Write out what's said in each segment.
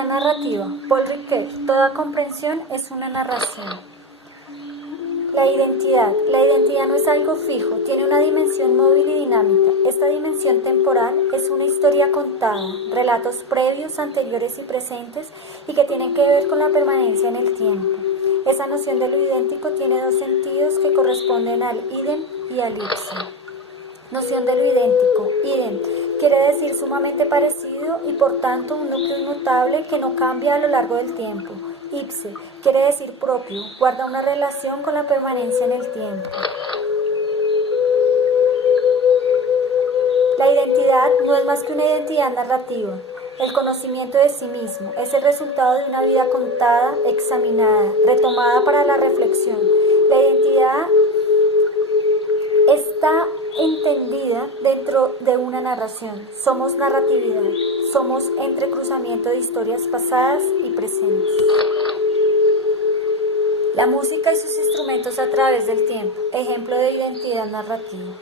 Identidad narrativa. Paul Ricoeur. Toda comprensión es una narración. La identidad. La identidad no es algo fijo, tiene una dimensión móvil y dinámica. Esta dimensión temporal es una historia contada, relatos previos, anteriores y presentes, y que tienen que ver con la permanencia en el tiempo. Esa noción de lo idéntico tiene dos sentidos que corresponden al idem y al ipse. Noción de lo idéntico. Idem quiere decir sumamente parecido y por tanto un núcleo inmutable que no cambia a lo largo del tiempo. Ipse quiere decir propio, guarda una relación con la permanencia en el tiempo. La identidad no es más que una identidad narrativa. El conocimiento de sí mismo es el resultado de una vida contada, examinada, retomada para la reflexión. La identidad está entendida dentro de una narración. Somos narratividad, somos entrecruzamiento de historias pasadas y presentes. La música y sus instrumentos a través del tiempo, ejemplo de identidad narrativa.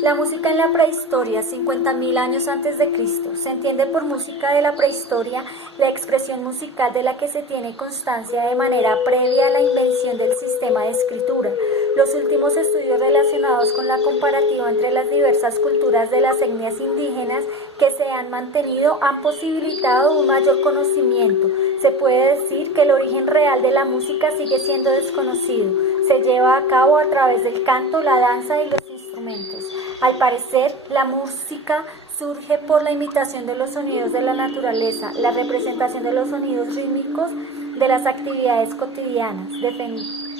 La música en la prehistoria, 50.000 años antes de Cristo. Se entiende por música de la prehistoria la expresión musical de la que se tiene constancia de manera previa a la invención del sistema de escritura. Los últimos estudios relacionados con la comparativa entre las diversas culturas de las etnias indígenas que se han mantenido han posibilitado un mayor conocimiento. Se puede decir que el origen real de la música sigue siendo desconocido. Se lleva a cabo a través del canto, la danza y los instrumentos. Al parecer, la música surge por la imitación de los sonidos de la naturaleza, la representación de los sonidos rítmicos de las actividades cotidianas,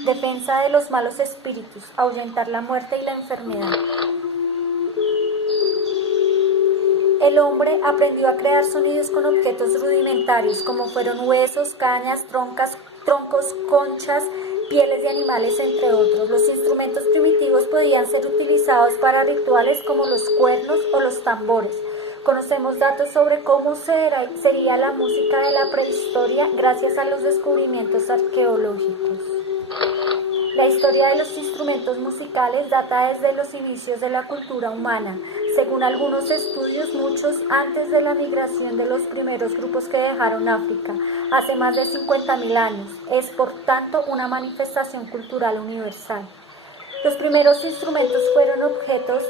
defensa de los malos espíritus, ahuyentar la muerte y la enfermedad. El hombre aprendió a crear sonidos con objetos rudimentarios, como fueron huesos, cañas, troncos, conchas, pieles de animales, entre otros. Los instrumentos primitivos podían ser utilizados para rituales como los cuernos o los tambores. Conocemos datos sobre cómo sería la música de la prehistoria gracias a los descubrimientos arqueológicos. La historia de los instrumentos musicales data desde los inicios de la cultura humana. Según algunos estudios, muchos antes de la migración de los primeros grupos que dejaron África, hace más de 50.000 años. Es, por tanto, una manifestación cultural universal. Los primeros instrumentos fueron objetos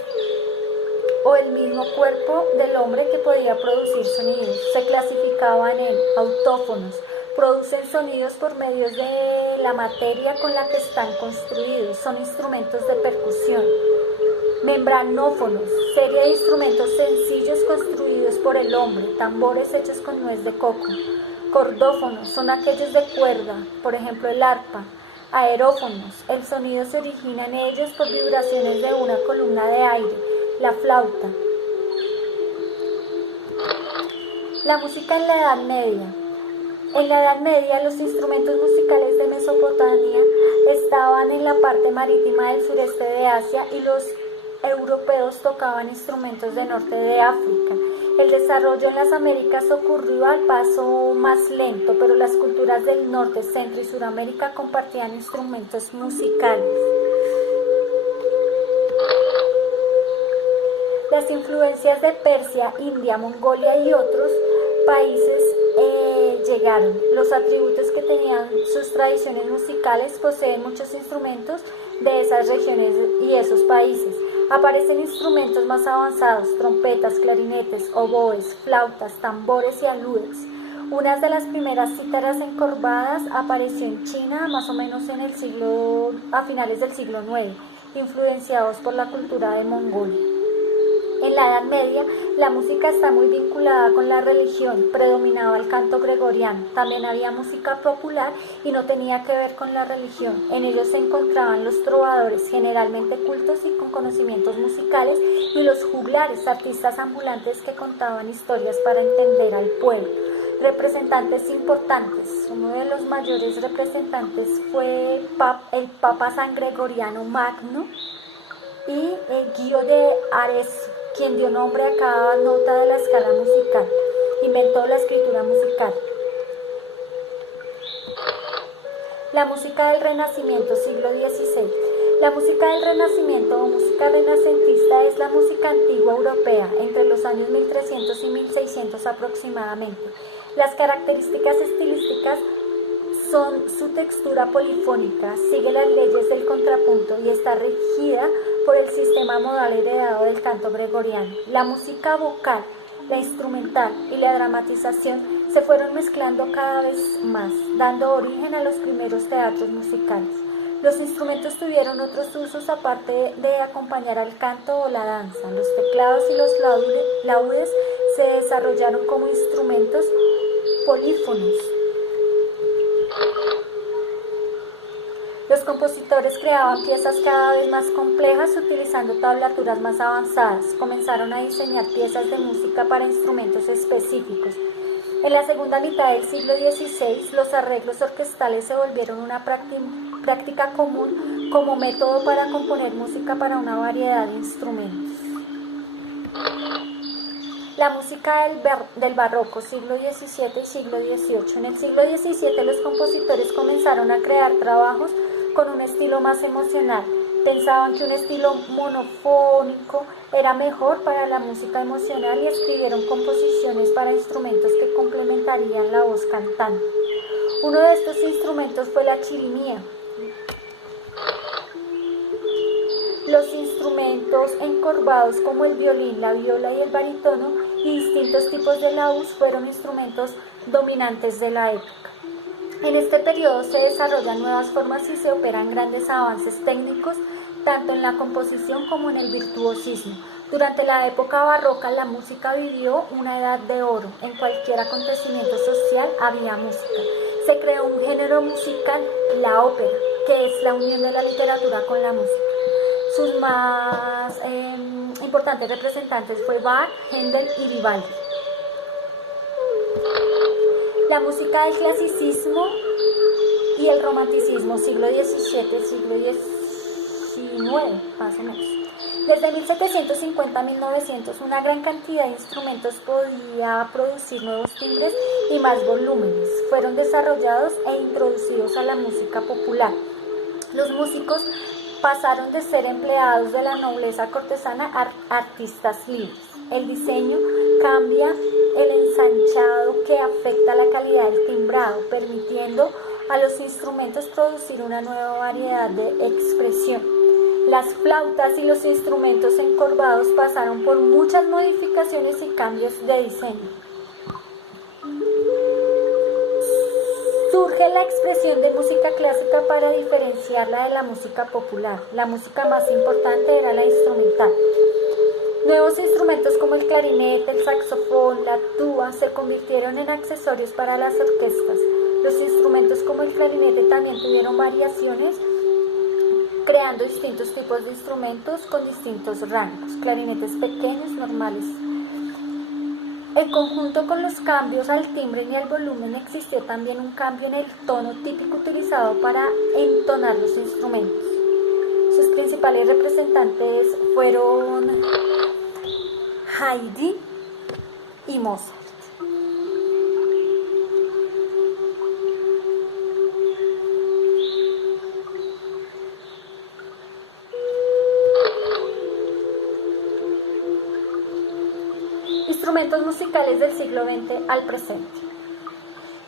o el mismo cuerpo del hombre que podía producir sonidos. Se clasificaban en autófonos. Producen sonidos por medio de la materia con la que están construidos. Son instrumentos de percusión. Membranófonos, serie de instrumentos sencillos construidos por el hombre, tambores hechos con nuez de coco. Cordófonos, son aquellos de cuerda, por ejemplo el arpa. Aerófonos, el sonido se origina en ellos por vibraciones de una columna de aire, la flauta. La música en la Edad Media. En la Edad Media, los instrumentos musicales de Mesopotamia estaban en la parte marítima del sureste de Asia y los europeos tocaban instrumentos del norte de África. El desarrollo en las Américas ocurrió al paso más lento, pero las culturas del norte, centro y suramérica compartían instrumentos musicales. Las influencias de Persia, India, Mongolia y otros países llegaron. Los atributos que tenían sus tradiciones musicales poseen muchos instrumentos de esas regiones y esos países. Aparecen instrumentos más avanzados, trompetas, clarinetes, oboes, flautas, tambores y aludes. Una de las primeras cítaras encorvadas apareció en China más o menos a finales del siglo IX, influenciados por la cultura de Mongolia. En la Edad Media, la música está muy vinculada con la religión, predominaba el canto gregoriano. También había música popular y no tenía que ver con la religión. En ellos se encontraban los trovadores, generalmente cultos y con conocimientos musicales, y los juglares, artistas ambulantes que contaban historias para entender al pueblo. Representantes importantes. Uno de los mayores representantes fue el Papa San Gregoriano Magno y Guío de Arezzo, quien dio nombre a cada nota de la escala musical. Inventó la escritura musical. La música del Renacimiento, siglo XVI. La música del Renacimiento o música renacentista es la música antigua europea, entre los años 1300 y 1600 aproximadamente. Las características estilísticas son su textura polifónica, sigue las leyes del contrapunto y está regida por el sistema modal heredado del canto gregoriano. La música vocal, la instrumental y la dramatización se fueron mezclando cada vez más, dando origen a los primeros teatros musicales. Los instrumentos tuvieron otros usos aparte de acompañar al canto o la danza. Los teclados y los laúdes se desarrollaron como instrumentos polífonos. Los compositores creaban piezas cada vez más complejas utilizando tablaturas más avanzadas. Comenzaron a diseñar piezas de música para instrumentos específicos. En la segunda mitad del siglo XVI, los arreglos orquestales se volvieron una práctica común como método para componer música para una variedad de instrumentos. La música del barroco, siglo XVII y siglo XVIII. En el siglo XVII los compositores comenzaron a crear trabajos con un estilo más emocional. Pensaban que un estilo monofónico era mejor para la música emocional y escribieron composiciones para instrumentos que complementarían la voz cantante. Uno de estos instrumentos fue la chirimía. Los instrumentos encorvados como el violín, la viola y el barítono y distintos tipos de laúd fueron instrumentos dominantes de la época. En este periodo se desarrollan nuevas formas y se operan grandes avances técnicos tanto en la composición como en el virtuosismo. Durante la época barroca la música vivió una edad de oro. En cualquier acontecimiento social había música. Se creó un género musical, la ópera, que es la unión de la literatura con la música. Sus más importantes representantes fue Bach, Händel y Vivaldi. La música del clasicismo y el romanticismo, siglo XVII, siglo XIX, más o menos. Desde 1750 a 1900, una gran cantidad de instrumentos podía producir nuevos timbres y más volúmenes. Fueron desarrollados e introducidos a la música popular. Los músicos pasaron de ser empleados de la nobleza cortesana a artistas libres. El diseño cambia el ensanchado que afecta la calidad del timbrado, permitiendo a los instrumentos producir una nueva variedad de expresión. Las flautas y los instrumentos encorvados pasaron por muchas modificaciones y cambios de diseño. Surge la expresión de música clásica para diferenciarla de la música popular. La música más importante era la instrumental. Nuevos instrumentos como el clarinete, el saxofón, la tuba se convirtieron en accesorios para las orquestas. Los instrumentos como el clarinete también tuvieron variaciones, creando distintos tipos de instrumentos con distintos rangos, clarinetes pequeños, normales. En conjunto con los cambios al timbre y al volumen existió también un cambio en el tono típico utilizado para entonar los instrumentos. Sus principales representantes fueron Haydn y Mozart. Instrumentos musicales del siglo XX al presente.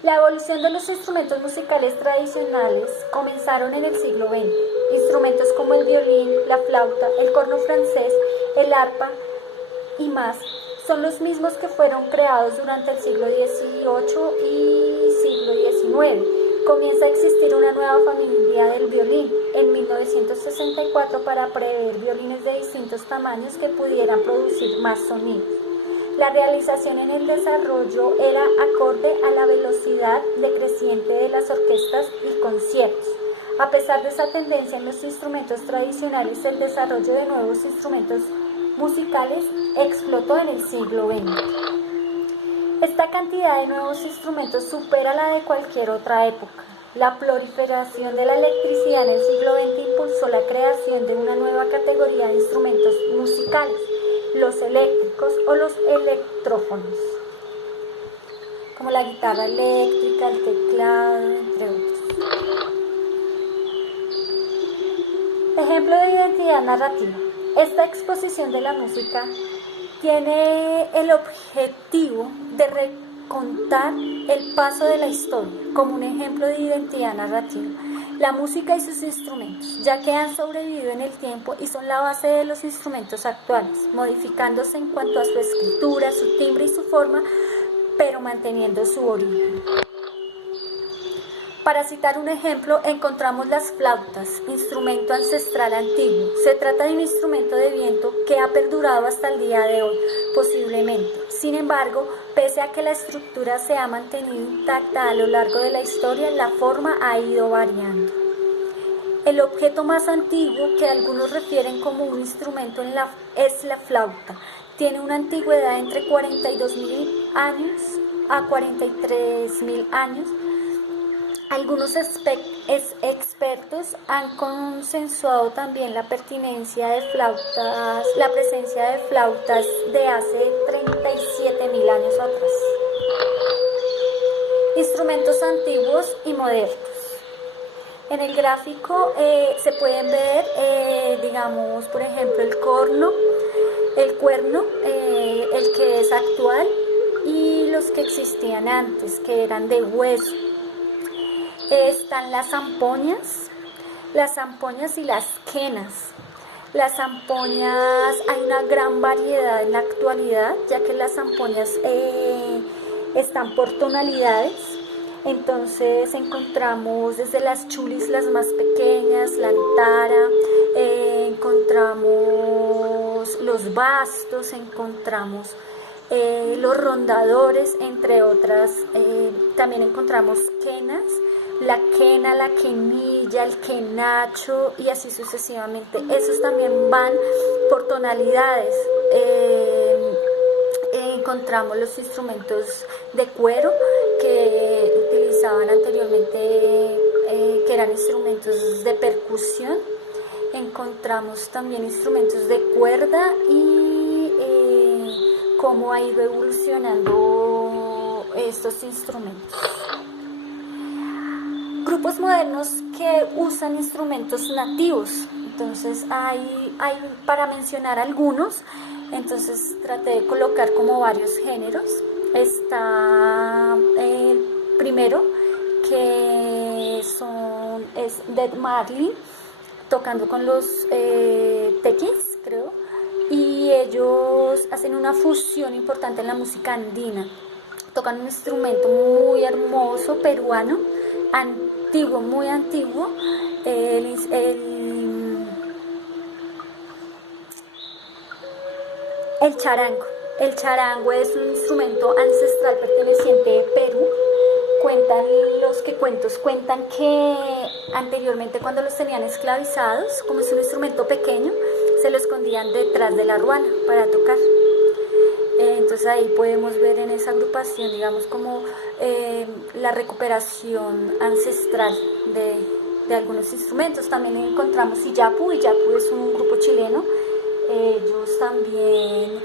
La evolución de los instrumentos musicales tradicionales comenzaron en el siglo XX. Instrumentos como el violín, la flauta, el corno francés, el arpa y más son los mismos que fueron creados durante el siglo XVIII y siglo XIX. Comienza a existir una nueva familia del violín en 1964 para prever violines de distintos tamaños que pudieran producir más sonidos. La realización en el desarrollo era acorde a la velocidad decreciente de las orquestas y conciertos. A pesar de esa tendencia en los instrumentos tradicionales, el desarrollo de nuevos instrumentos musicales explotó en el siglo XX. Esta cantidad de nuevos instrumentos supera la de cualquier otra época. La proliferación de la electricidad en el siglo XX impulsó la creación de una nueva categoría de instrumentos musicales, los eléctricos o los electrófonos, como la guitarra eléctrica, el teclado, entre otros. identidad narrativa. Esta exposición de la música tiene el objetivo de recontar el paso de la historia como un ejemplo de identidad narrativa. La música y sus instrumentos, ya que han sobrevivido en el tiempo y son la base de los instrumentos actuales, modificándose en cuanto a su escritura, su timbre y su forma, pero manteniendo su origen. Para citar un ejemplo, encontramos las flautas, instrumento ancestral antiguo. Se trata de un instrumento de viento que ha perdurado hasta el día de hoy, posiblemente. Sin embargo, pese a que la estructura se ha mantenido intacta a lo largo de la historia, la forma ha ido variando. El objeto más antiguo que algunos refieren como un instrumento es la flauta. Tiene una antigüedad entre 42.000 años a 43.000 años. Algunos expertos han consensuado también la presencia de flautas de hace 37.000 años atrás. Instrumentos antiguos y modernos. En el gráfico se pueden ver, digamos, por ejemplo, el cuerno, el que es actual, y los que existían antes, que eran de hueso. Están las zampoñas y las quenas. Las zampoñas, hay una gran variedad en la actualidad, ya que las zampoñas están por tonalidades. Entonces encontramos desde las chulis, las más pequeñas, la antara, encontramos los bastos, encontramos los rondadores, entre otras. También encontramos quenas, la quena, la quenilla, el quenacho y así sucesivamente. Esos también van por tonalidades. Encontramos los instrumentos de cuero que utilizaban anteriormente, que eran instrumentos de percusión. Encontramos también instrumentos de cuerda y cómo ha ido evolucionando estos instrumentos. Grupos modernos que usan instrumentos nativos. Entonces hay para mencionar algunos, entonces traté de colocar como varios géneros. Está el primero, que es Dead Marley, tocando con los tequis, creo, y ellos hacen una fusión importante en la música andina. Tocan un instrumento muy hermoso, peruano, antiguo, muy antiguo, el charango. El charango es un instrumento ancestral perteneciente a Perú. Cuentan que anteriormente, cuando los tenían esclavizados, como es un instrumento pequeño, se lo escondían detrás de la ruana para tocar. Entonces ahí podemos ver en esa agrupación, digamos, como la recuperación ancestral de algunos instrumentos. También encontramos Iyapu es un grupo chileno. Ellos también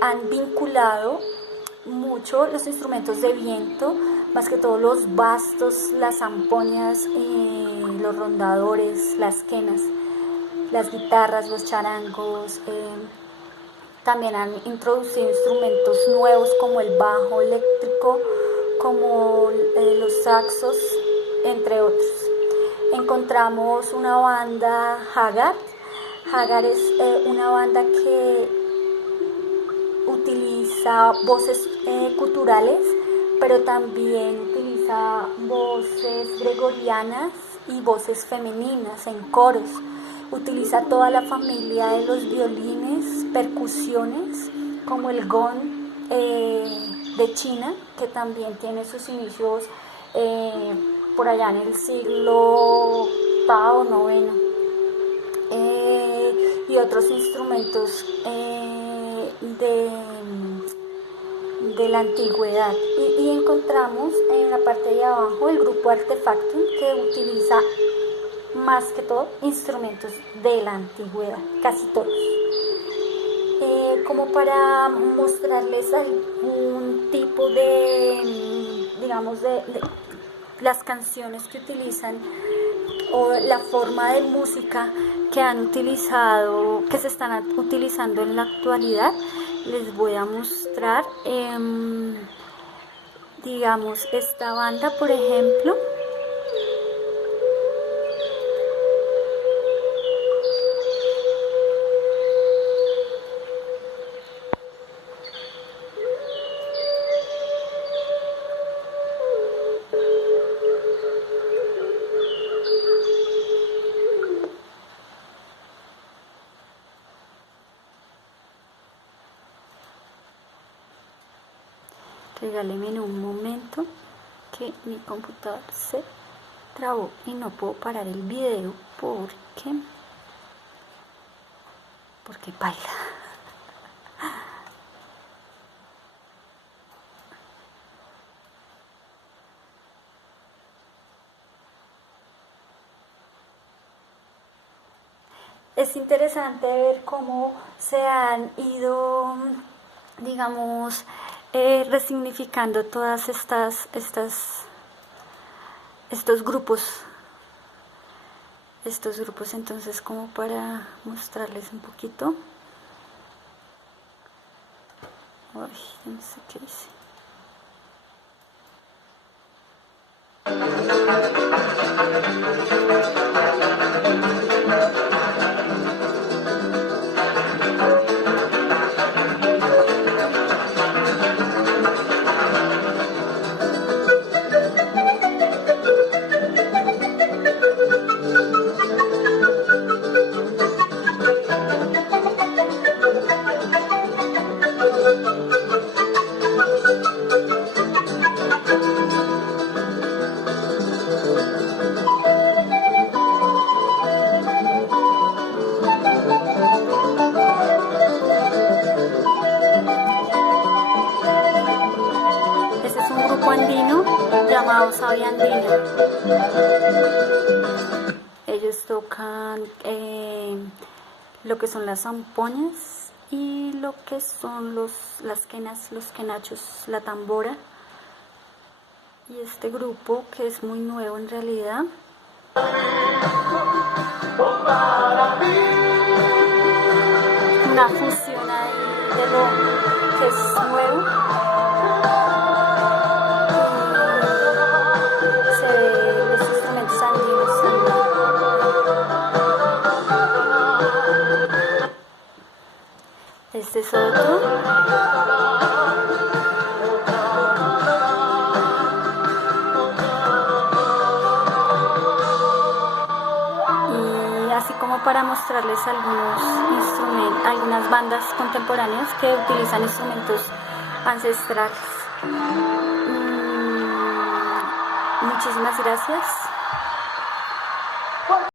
han vinculado mucho los instrumentos de viento, más que todo los bastos, las zampoñas, los rondadores, las quenas, las guitarras, los charangos. También han introducido instrumentos nuevos como el bajo eléctrico, como los saxos, entre otros. Encontramos una banda Haggard. Haggard es una banda que utiliza voces guturales, pero también utiliza voces gregorianas y voces femeninas en coros. Utiliza toda la familia de los violines, percusiones, como el gong de China, que también tiene sus inicios por allá en el siglo VIII, IX, y otros instrumentos de la antigüedad. Y encontramos en la parte de abajo el grupo Artefactum, que utiliza más que todo instrumentos de la antigüedad, casi todos. Como para mostrarles algún tipo de, digamos, de las canciones que utilizan o la forma de música que han utilizado, que se están utilizando en la actualidad. Les voy a mostrar, digamos, esta banda, por ejemplo. Regáleme en un momento que mi computador se trabó y no puedo parar el video porque baila. Es interesante ver cómo se han ido, digamos, resignificando todas estos grupos, entonces, como para mostrarles un poquito. Ay, no sé qué hice. Este es un grupo andino llamado Sabia Andina. Ellos tocan lo que son las zampoñas y lo que son las quenas, los quenachos, la tambora. Y este grupo, que es muy nuevo en realidad, una fusión ahí de lo que es nuevo. Se ve los instrumentos andinos también. Este es otro. Así como para mostrarles algunos instrumentos, algunas bandas contemporáneas que utilizan instrumentos ancestrales. Muchísimas gracias.